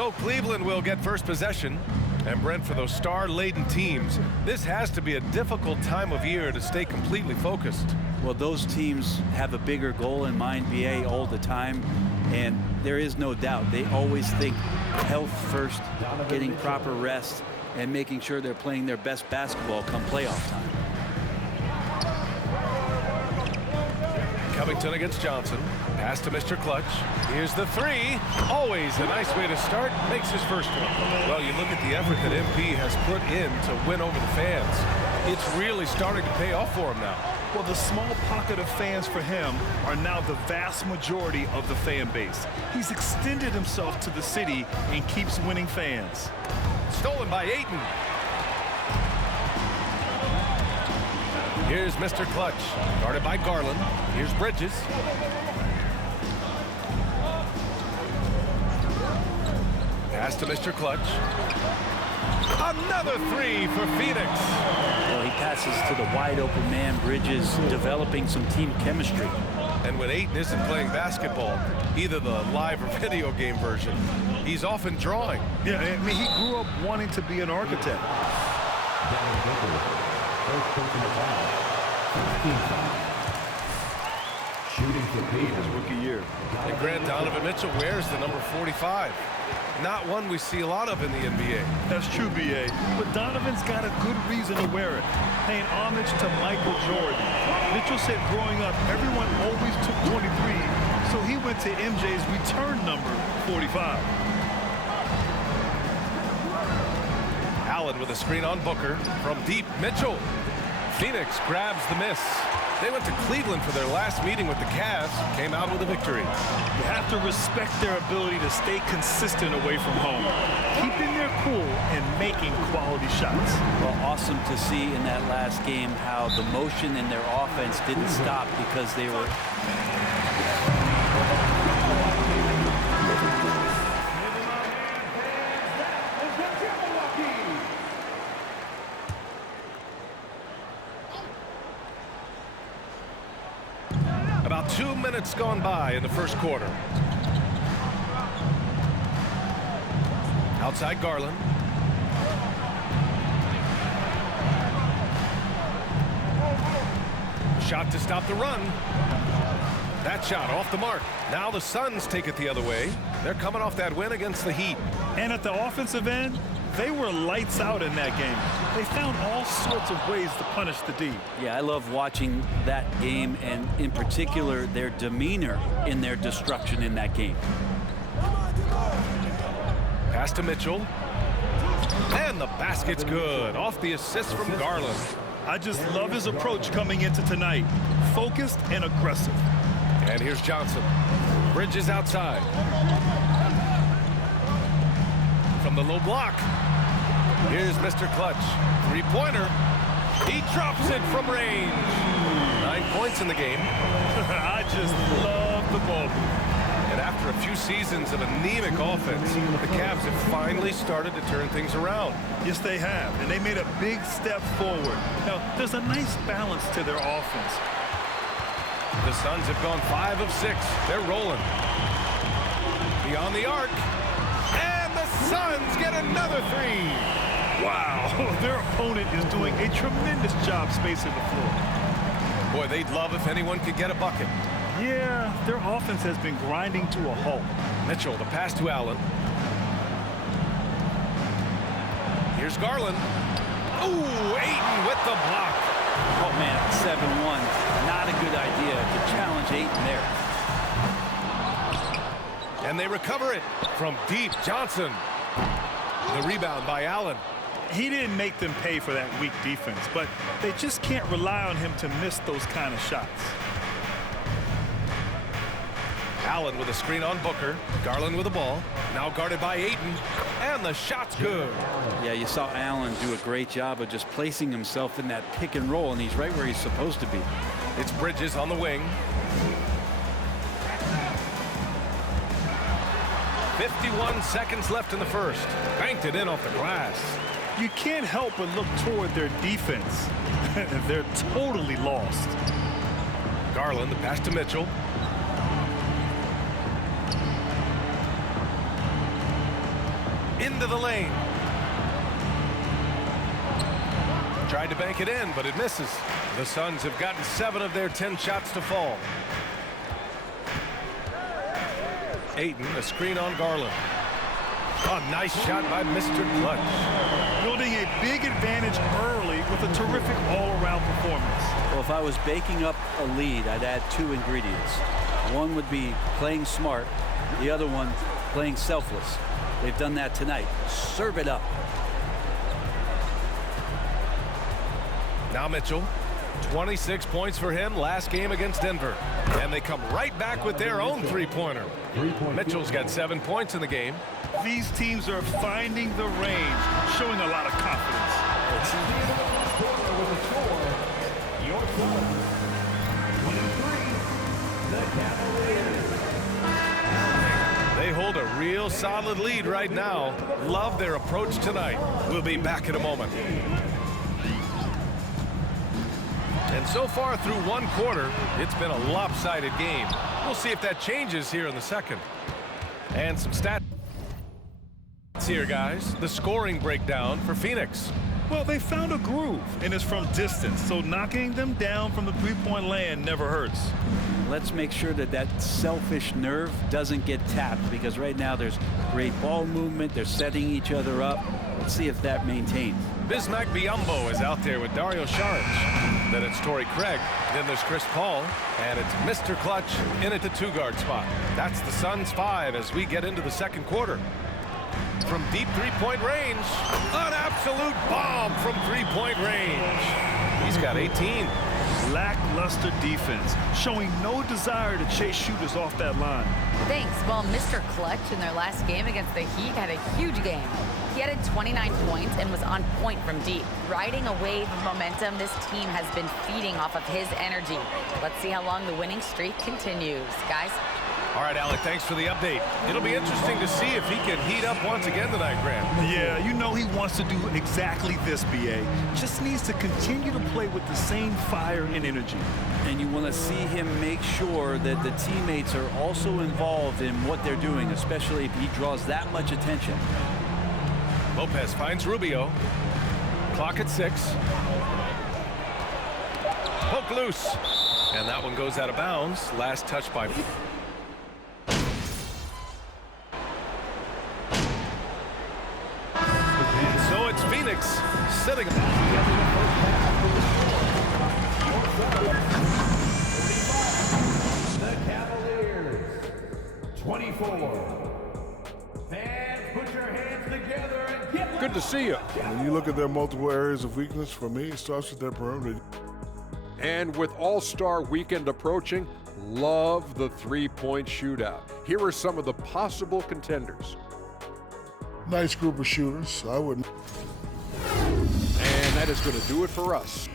So Cleveland will get first possession. And Brent, for those star-laden teams, this has to be a difficult time of year to stay completely focused. Well, those teams have a bigger goal in mind, BA, all the time. And there is no doubt they always think health first, getting proper rest, and making sure they're playing their best basketball come playoff time. Covington against Johnson. Pass to Mr. Clutch. Here's the three. Always a nice way to start. Makes his first one. Well, you look at the effort that MP has put in to win over the fans. It's really starting to pay off for him now. Well, the small pocket of fans for him are now the vast majority of the fan base. He's extended himself to the city and keeps winning fans. Stolen by Ayton. Here's Mr. Clutch, guarded by Garland. Here's Bridges. Pass to Mr. Clutch. Another three for Phoenix. Well, he passes to the wide open man, Bridges, developing some team chemistry. And when Ayton isn't playing basketball, either the live or video game version, he's often drawing. Yeah, I mean, he grew up wanting to be an architect. Shooting for Pete his rookie year. And Grant Donovan Mitchell wears the number 45. Not one we see a lot of in the NBA. That's true, BA. But Donovan's got a good reason to wear it, paying homage to Michael Jordan. Mitchell said growing up, everyone always took 23, so he went to MJ's return number, 45. Allen with a screen on Booker. From deep, Mitchell. Phoenix grabs the miss. They went to Cleveland for their last meeting with the Calves, came out with a victory. You have to respect their ability to stay consistent away from home, keeping their cool and making quality shots. Well, awesome to see in that last game how the motion in their offense didn't stop because they were... About 2 minutes gone by in the first quarter. Outside Garland. Shot to stop the run. That shot off the mark. Now the Suns take it the other way. They're coming off that win against the Heat. And at the offensive end, they were lights out in that game. They found all sorts of ways to punish the D. Yeah, I love watching that game, and in particular, their demeanor in their destruction in that game. Pass to Mitchell. And the basket's good. Off the assist from Garland. I just love his approach coming into tonight. Focused and aggressive. And here's Johnson. Bridges outside. From the low block. Here's Mr. Clutch. Three-pointer. He drops it from range. 9 points in the game. I just love the ball. And after a few seasons of anemic offense, the Cavs have finally started to turn things around. Yes, they have. And they made a big step forward. Now, there's a nice balance to their offense. The Suns have gone 5 of 6. They're rolling. Beyond the arc. And the Suns get another three. Wow, their opponent is doing a tremendous job spacing the floor. Boy, they'd love if anyone could get a bucket. Yeah, their offense has been grinding to a halt. Mitchell, the pass to Allen. Here's Garland. Ooh, Ayton with the block. Oh, man, 7-1. Not a good idea to challenge Ayton there. And they recover it from deep. Johnson. The rebound by Allen. He didn't make them pay for that weak defense, but they just can't rely on him to miss those kind of shots. Allen with a screen on Booker. Garland with the ball. Now guarded by Ayton. And the shot's good. Yeah, you saw Allen do a great job of just placing himself in that pick and roll, and he's right where he's supposed to be. It's Bridges on the wing. 51 seconds left in the first. Banked it in off the glass. You can't help but look toward their defense. They're totally lost. Garland, the pass to Mitchell. into the lane. Tried to bank it in, but it misses. The Suns have gotten 7 of their 10 shots to fall. Ayton, a screen on Garland. A nice shot by Mr. Clutch. Building a big advantage early with a terrific all-around performance. Well, if I was baking up a lead, I'd add 2 ingredients. One would be playing smart. The other one, playing selfless. They've done that tonight. Serve it up. Now Mitchell, 26 points for him last game against Denver. And they come right back with their own three-pointer. Mitchell's got 7 points in the game. These teams are finding the range, showing a lot of confidence. Your Suns, 23, the Cavaliers. They hold a real solid lead right now. Love their approach tonight. We'll be back in a moment. And so far through one quarter, it's been a lopsided game. We'll see if that changes here in the second. And some stats here, guys. The scoring breakdown for Phoenix. Well, they found a groove, and it's from distance, so knocking them down from the three-point land never hurts. Let's make sure that that selfish nerve doesn't get tapped, because right now there's great ball movement. They're setting each other up. Let's see if that maintains. Bismack Biyombo is out there with Dario Saric. Then it's Torrey Craig. Then there's Chris Paul. And it's Mr. Clutch in at the 2-guard spot. That's the Suns 5 as we get into the second quarter. From deep three-point range, an absolute bomb from three-point range. He's got 18. Lackluster defense, showing no desire to chase shooters off that line. Thanks. Well, Mr. Clutch in their last game against the Heat had a huge game. He added 29 points and was on point from deep. Riding a wave of momentum, this team has been feeding off of his energy. Let's see how long the winning streak continues. Guys? All right, Alec, thanks for the update. It'll be interesting to see if he can heat up once again tonight, Grant. Yeah, you know he wants to do exactly this, B.A. Just needs to continue to play with the same fire and energy. And you want to see him make sure that the teammates are also involved in what they're doing, especially if he draws that much attention. Lopez finds Rubio. Clock at 6. Poke loose. And that one goes out of bounds. Last touch by... So it's Phoenix sitting... The Cavaliers, 24. Fans, put your hands together and get... Good to see you. When you look at their multiple areas of weakness, for me, it starts with their perimeter. And with All-Star Weekend approaching, love the three-point shootout. Here are some of the possible contenders. Nice group of shooters. I wouldn't. And that is going to do it for us.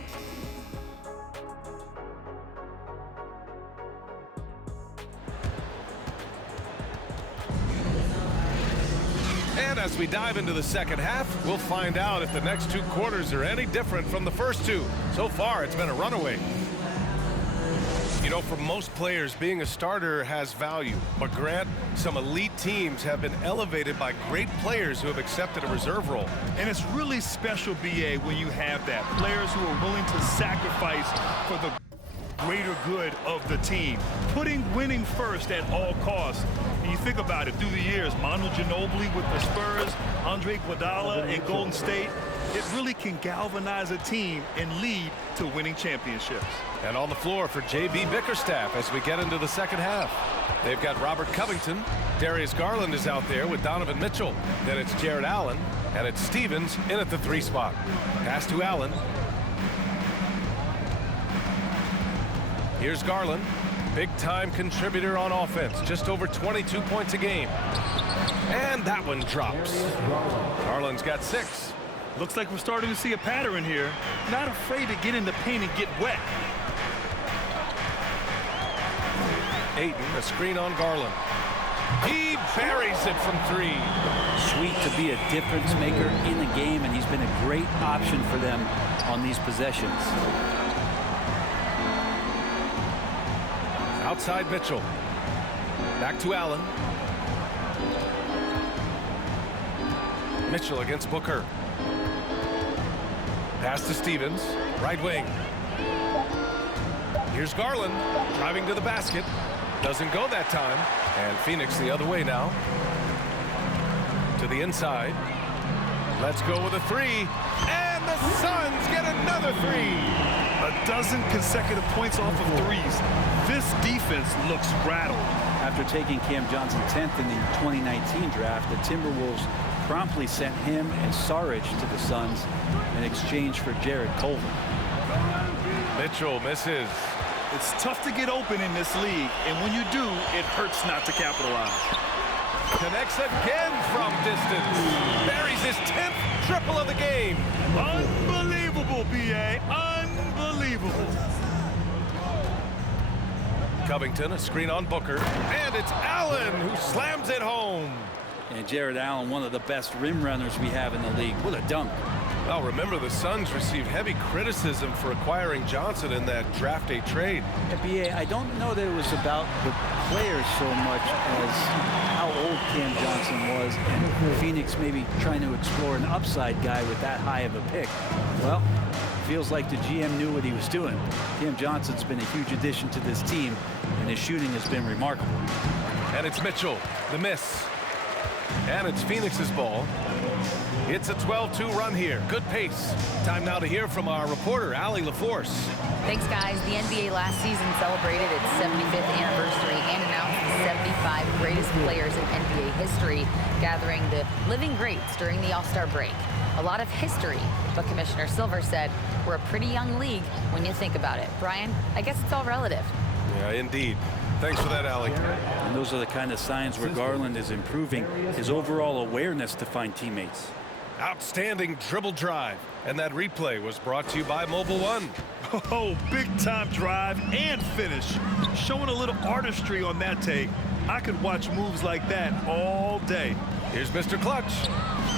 And as we dive into the second half, we'll find out if the next 2 quarters are any different from the first 2. So far, it's been a runaway. You know, for most players, being a starter has value. But Grant, some elite teams have been elevated by great players who have accepted a reserve role. And it's really special, B.A., when you have that. Players who are willing to sacrifice for the greater good of the team, putting winning first at all costs. And you think about it, through the years, Manu Ginobili with the Spurs, Andre Iguodala in Golden State, it really can galvanize a team and lead to winning championships. And on the floor for J.B. Bickerstaff as we get into the second half. They've got Robert Covington. Darius Garland is out there with Donovan Mitchell. Then it's Jared Allen, and it's Stevens in at the 3 spot. Pass to Allen. Here's Garland, big-time contributor on offense, just over 22 points a game. And that one drops. Garland's got 6. Looks like we're starting to see a pattern here. Not afraid to get in the paint and get wet. Ayton, a screen on Garland. He buries it from 3. Sweet to be a difference maker in the game, and he's been a great option for them on these possessions. Outside Mitchell. Back to Allen. Mitchell against Booker. Pass to Stevens, right wing. Here's Garland driving to the basket. Doesn't go that time. And Phoenix the other way now. To the inside. Let's go with a three. And the Suns get another three. A dozen consecutive points off of threes. This defense looks rattled. After taking Cam Johnson 10th in the 2019 draft, the Timberwolves promptly sent him and Saric to the Suns in exchange for Jared Colvin. Mitchell misses. It's tough to get open in this league, and when you do, it hurts not to capitalize. Connects again from distance. Buries his 10th triple of the game. Unbelievable, B.A. Unbelievable. Covington, a screen on Booker. And it's Allen who slams it home. And Jared Allen, one of the best rim runners we have in the league. What a dunk. Well, remember, the Suns received heavy criticism for acquiring Johnson in that draft day trade. BA, I don't know that it was about the players so much as how old Cam Johnson was and Phoenix maybe trying to explore an upside guy with that high of a pick. Well, feels like the GM knew what he was doing. Cam Johnson's been a huge addition to this team, and his shooting has been remarkable. And it's Mitchell, the miss. And it's Phoenix's ball. It's a 12-2 run here. Good pace. Time now to hear from our reporter, Allie LaForce. Thanks, guys. The NBA last season celebrated its 75th anniversary and announced the 75 greatest players in NBA history, gathering the living greats during the All-Star break. A lot of history, but Commissioner Silver said we're a pretty young league when you think about it. Brian, I guess it's all relative. Yeah, indeed. Thanks for that, Allie. And those are the kind of signs where Garland is improving his overall awareness to find teammates. Outstanding dribble drive. And that replay was brought to you by Mobile One. Oh, big-time drive and finish. Showing a little artistry on that take. I could watch moves like that all day. Here's Mr. Clutch.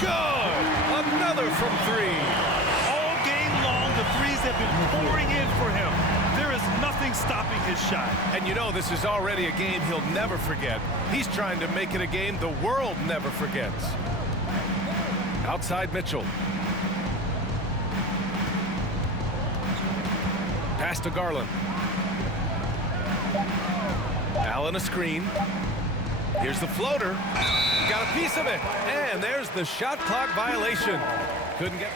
Good! Another from three. All game long, the threes have been pouring in for him. There is nothing stopping his shot. And you know, this is already a game he'll never forget. He's trying to make it a game the world never forgets. Outside Mitchell. Pass to Garland. Allen a screen. Here's the floater. Got a piece of it. And there's the shot clock violation. Couldn't get...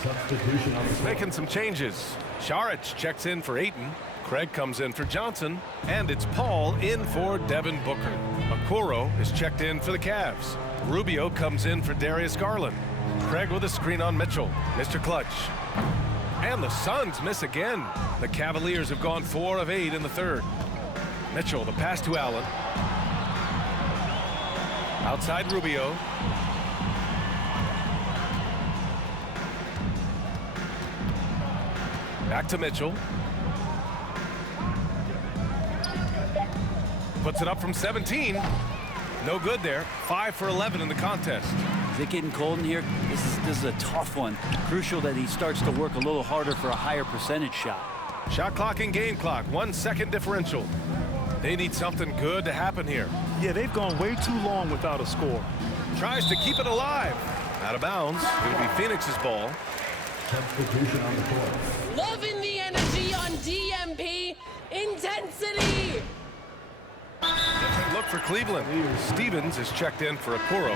Substitution on the He's making some changes. Saric checks in for Ayton. Craig comes in for Johnson. And it's Paul in for Devin Booker. Okoro is checked in for the Calves. Rubio comes in for Darius Garland. Craig with a screen on Mitchell. Mr. Clutch. And the Suns miss again. The Cavaliers have gone 4 of 8 in the third. Mitchell, the pass to Allen. Outside Rubio. Back to Mitchell. Puts it up from 17. No good there. 5 for 11 in the contest. Is it getting cold in here? This is a tough one. Crucial that he starts to work a little harder for a higher percentage shot. Shot clock and game clock. 1 second differential. They need something good to happen here. Yeah, they've gone way too long without a score. Tries to keep it alive. Out of bounds. It'll be Phoenix's ball. substitution on the court. Loving the energy on DMP. Intensity. Different look for Cleveland. Stevens is checked in for Okoro.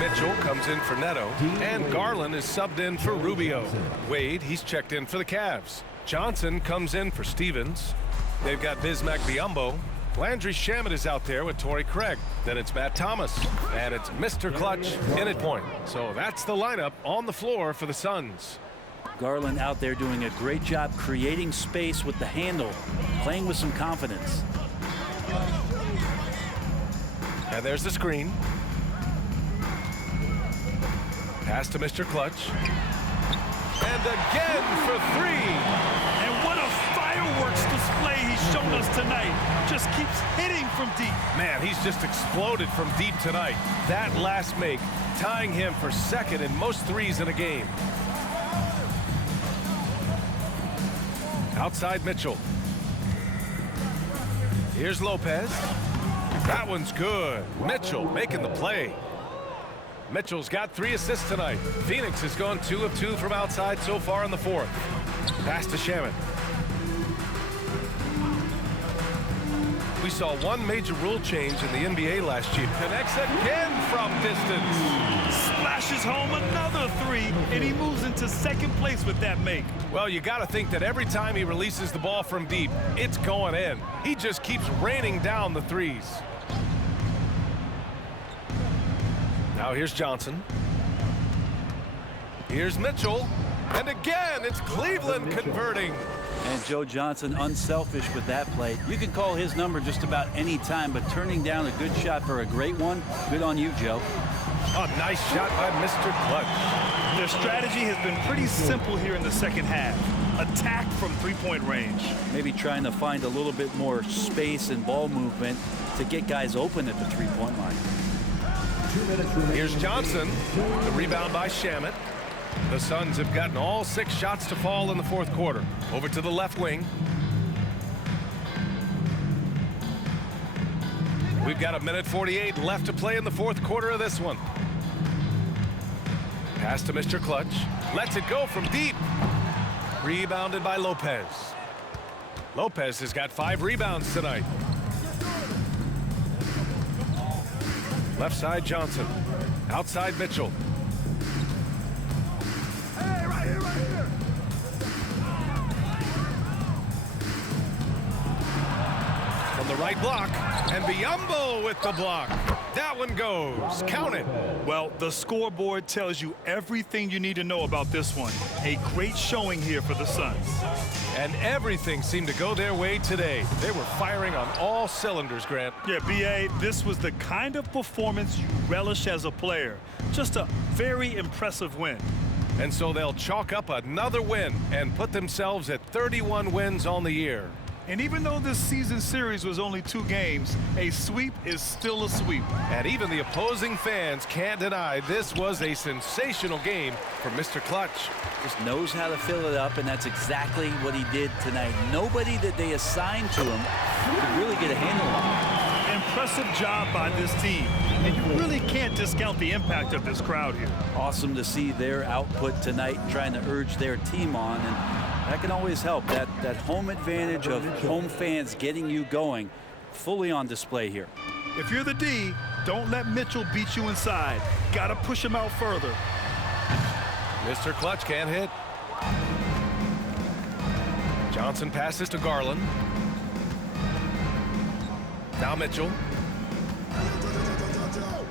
Mitchell comes in for Neto. And Garland is subbed in for Rubio. Wade, he's checked in for the Calves. Johnson comes in for Stevens. They've got Bismack Biyombo. Landry Shamet is out there with Torrey Craig. Then it's Matt Thomas. And it's Mr. Clutch in at point. So that's the lineup on the floor for the Suns. Garland out there doing a great job creating space with the handle, playing with some confidence. And there's the screen. Pass to Mr. Clutch. And again for three. And what a fireworks display he's shown us tonight. Just keeps hitting from deep. Man, he's just exploded from deep tonight. That last make, tying him for second in most threes in a game. Outside Mitchell. Here's Lopez. That one's good. Mitchell making the play. Mitchell's got 3 assists tonight. Phoenix has gone 2 of 2 from outside so far in the 4th. Pass to Shaman. We saw one major rule change in the NBA last year. Connects again from distance. Splashes home another 3, and he moves into 2nd place with that make. Well, you got to think that every time he releases the ball from deep, it's going in. He just keeps raining down the threes. Now here's Johnson. Here's Mitchell. And again, it's Cleveland converting. And Joe Johnson unselfish with that play. You can call his number just about any time, but turning down a good shot for a great one, good on you, Joe. A nice shot by Mr. Clutch. Their strategy has been pretty simple here in the 2nd half. Attack from 3-point range. Maybe trying to find a little bit more space and ball movement to get guys open at the 3-point line. Here's Johnson. The rebound by Shamet. The Suns have gotten all 6 shots to fall in the 4th quarter. Over to the left wing. We've got 1:48 left to play in the 4th quarter of this one. Pass to Mr. Clutch. Lets it go from deep. Rebounded by Lopez. Lopez has got 5 rebounds tonight. Left side Johnson. Outside Mitchell. Hey, right here, right here. From the right block, and Biyombo with the block. That one goes. Count it. Well, the scoreboard tells you everything you need to know about this one. A great showing here for the Suns. And everything seemed to go their way today. They were firing on all cylinders, Grant. Yeah, B.A., this was the kind of performance you relish as a player. Just a very impressive win. And so they'll chalk up another win and put themselves at 31 wins on the year. And even though this season series was only 2 games, a sweep is still a sweep. And even the opposing fans can't deny this was a sensational game for Mr. Clutch. Just knows how to fill it up, and that's exactly what he did tonight. Nobody that they assigned to him could really get a handle on him. Impressive job by this team. And you really can't discount the impact of this crowd here. Awesome to see their output tonight, trying to urge their team on, and that can always help. That home advantage of home fans getting you going, fully on display here. If you're the D, don't let Mitchell beat you inside. Got to push him out further. Mr. Clutch can't hit. Johnson passes to Garland. Now Mitchell.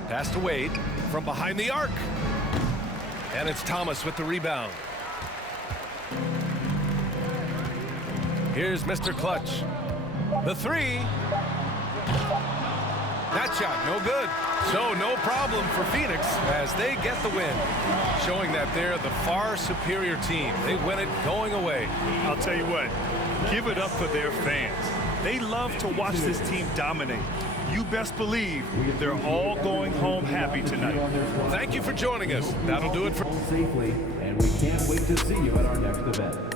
Pass to Wade from behind the arc. And it's Thomas with the rebound. Here's Mr. Clutch. The 3. That shot no good. So no problem for Phoenix as they get the win, showing that they're the far superior team. They win it going away. I'll tell you what, give it up for their fans. They love to watch this team dominate. You best believe they're all going home happy tonight. Thank you for joining us. That'll do it for Safely, and we can't wait to see you at our next event.